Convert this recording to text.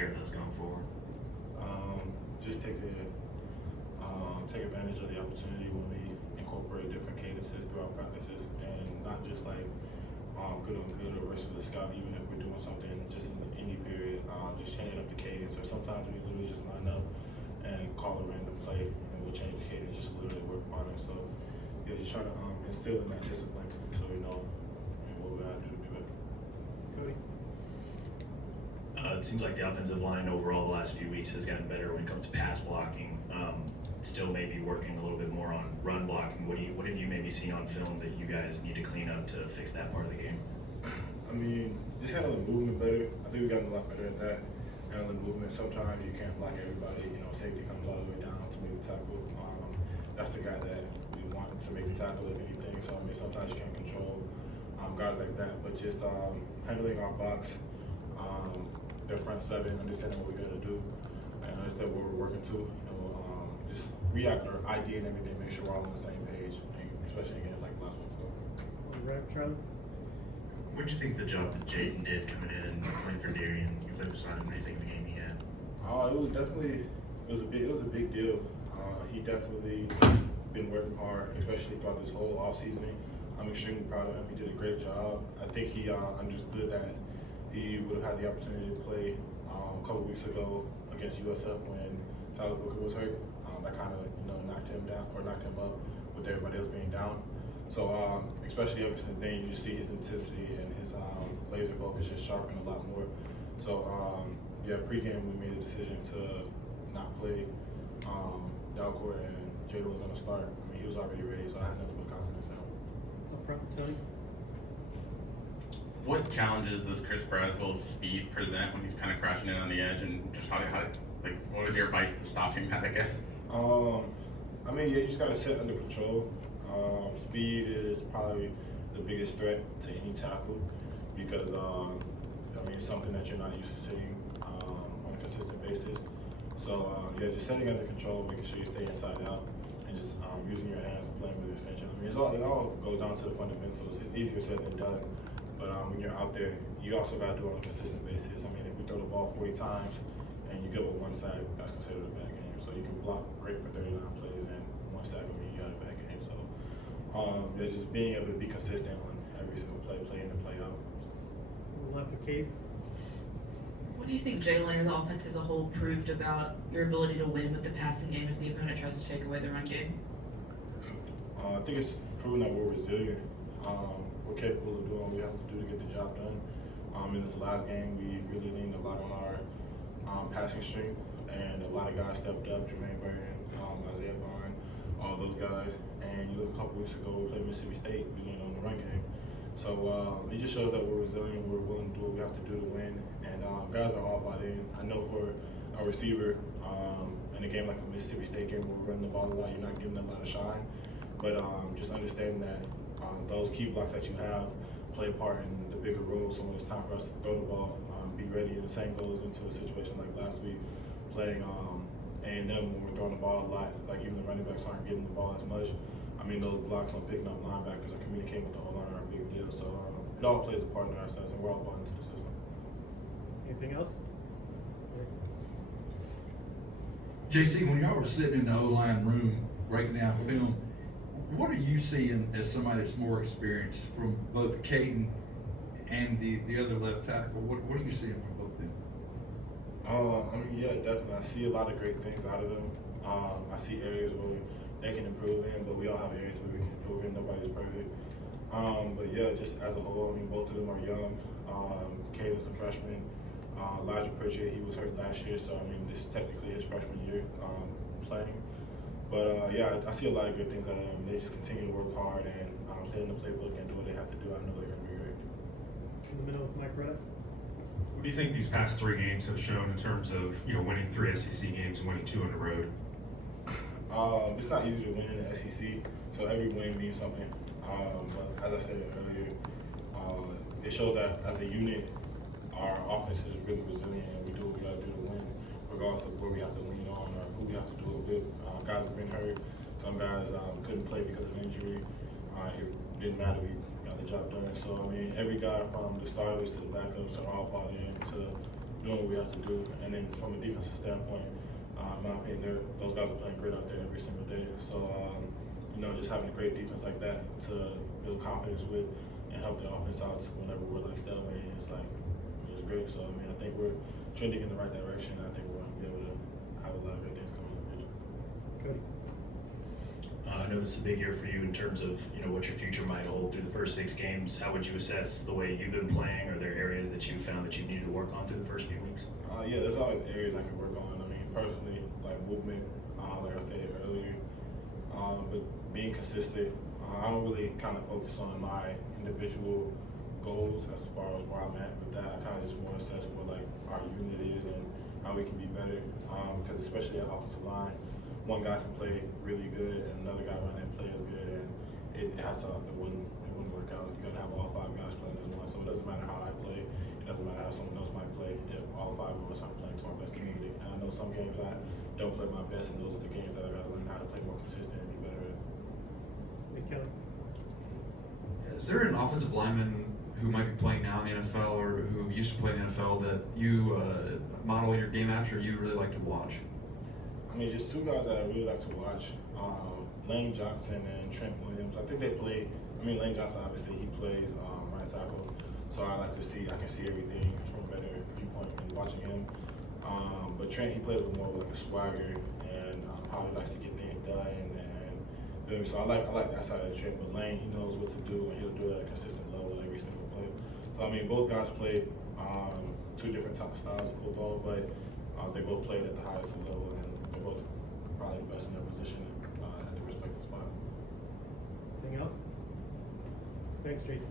care of those going forward? Just take advantage of the opportunity when we incorporate different cadences throughout practices, and not just like good on good or versus the scout. Even if we're doing something just in the indie period, just changing up the cadence, or sometimes we literally just line up and call a random play, and we'll change the cadence just literally work on it. So yeah, just trying to instill in that discipline, so we know what we gotta do to be better. Cody. It seems like the offensive line overall the last few weeks has gotten better when it comes to pass blocking. Still maybe working a little bit more on run blocking. What have you maybe seen on film that you guys need to clean up to fix that part of the game? I mean, just handling movement better. I think we've gotten a lot better at that. Handling movement. Sometimes you can't block everybody. You know, safety comes all the way down to make the tackle. That's the guy that we want to make the tackle, if anything. So I mean, sometimes you can't control guys like that. But just handling our box, their front seven, understanding what we got to do, and understand what we're working to. Just react our idea and everything, make sure we're all on the same page, especially again like last one. Right, Charlie. What did you think the job that Jaden did coming in and playing for Darian? You played beside him. What do you think of the game he had? It was a big deal. He definitely been working hard, especially throughout this whole off season. I'm extremely proud of him. He did a great job. I think he understood that he would have had the opportunity to play a couple weeks ago against USF when Tyler Booker was hurt. That kind of knocked him down or knocked him up with everybody else being down. So especially ever since then, you see his intensity and his laser focus just sharpened a lot more. So yeah, pregame we made a decision to not play Dalcourt, and Jada was going to start. I mean, he was already ready, so I had nothing but confidence in him. Up front, Tony. What challenges does Chris Braswell's speed present when he's kind of crashing in on the edge, and just what was your advice to stopping that, I guess? I mean, yeah, you just got to sit under control. Speed is probably the biggest threat to any tackle because, I mean, it's something that you're not used to seeing on a consistent basis. So, yeah, just setting under control, making sure you stay inside out, and just using your hands and playing with extension. I mean, it all goes down to the fundamentals. It's easier said than done, but when you're out there, you also got to do it on a consistent basis. I mean, if we throw the ball 40 times and you give it one sack, that's considered a bad game. So you can block great for 39 plays, and one sack would mean you got a bad game. So yeah, just being able to be consistent on every single play in and play out. Left with Cade. What do you think Jalen or the offense as a whole proved about your ability to win with the passing game if the opponent tries to take away the run game? I think it's proven that we're resilient. We're capable of doing what we have to do to get the job done. In this last game, we really leaned a lot on our passing strength, and a lot of guys stepped up. Jermaine Burton, Isaiah Vaughn, all those guys. And you look a couple weeks ago, we played Mississippi State. We leaned on the run game. So it just shows that we're resilient. We're willing to do what we have to do to win, and guys are all bought in. I know for a receiver in a game like a Mississippi State game where we're running the ball a lot, you're not giving them a lot of shine. But just understanding that those key blocks that you have play a part in the bigger role. So when it's time for us to throw the ball, be ready. And the same goes into a situation like last week, playing A&M when we're throwing the ball a lot. Like even the running backs aren't getting the ball as much. I mean, those blocks on picking up linebackers or communicating with the O-line are a big deal. So it all plays a part in our sense, and we're all bought into the system. Anything else? JC, when y'all were sitting in the O-line room breaking down film, what are you seeing as somebody that's more experienced from both Caden and the other left tackle? What are you seeing from both of them? I mean, yeah, definitely. I see a lot of great things out of them. I see areas where they can improve in, but we all have areas where we can improve in. Nobody's perfect. But yeah, just as a whole, I mean, both of them are young. Caden's a freshman. Elijah Pritchard, he was hurt last year, so I mean, this is technically his freshman year playing. But yeah, I see a lot of good things out of them. They just continue to work hard and stay in the playbook and do what they have to do. I know they're going to be great. In the middle with Mike Reddick. What do you think these past 3 games have shown in terms of winning 3 SEC games and winning 2 on the road? It's not easy to win in the SEC, so every win means something. But as I said earlier, it shows that as a unit, our offense is really resilient, and we do what we got to do to win, regardless of where we have to lean on or who we have to do it with. Guys have been hurt. Some guys couldn't play because of injury. It didn't matter. We got the job done. So, I mean, every guy from the starters to the backups are all bought in to doing what we have to do. And then from a defensive standpoint, in my opinion, those guys are playing great out there every single day. So, just having a great defense like that to build confidence with and help the offense out whenever we're like stalemate, it's great. So, I think we're trending in the right direction. And I think we're going to be able to have a lot of good things coming in the future. Cody? I know this is a big year for you in terms of what your future might hold through the first 6 games. How would you assess the way you've been playing? Are there areas that you found that you needed to work on through the first few weeks? Yeah, there's always areas I can work on. Personally, like movement, like I said earlier, but being consistent. I don't really kind of focus on my individual goals as far as where I'm at with that. I kind of just want to assess what like our unit is and how we can be better. Because especially at offensive line, one guy can play really good and another guy might not play as good, and it has to it wouldn't work out. You got to have all 5 guys playing as one. So it doesn't matter how I play. It doesn't matter how someone else might play if all 5 of us aren't playing to our best ability. And I know some games I don't play my best, and those are the games that I got to learn how to play more consistent and be better at. Hey, Kelly? Is there an offensive lineman who might be playing now in the NFL or who used to play in the NFL that you model your game after you really like to watch? Just 2 guys that I really like to watch, Lane Johnson and Trent Williams. I think they play. Lane Johnson, obviously, he plays right tackle, so I can see everything from a better viewpoint in watching him. But Trent, he plays with more of like a swagger and how he likes to get things done. And feel me? So I like that side of the Trent. But Lane, he knows what to do, and he'll do it at a consistent level every single play. So both guys play 2 different type of styles of football, but they both played at the highest level, and they're both probably the best in their position at the respective spot. Anything else? Thanks, Jason.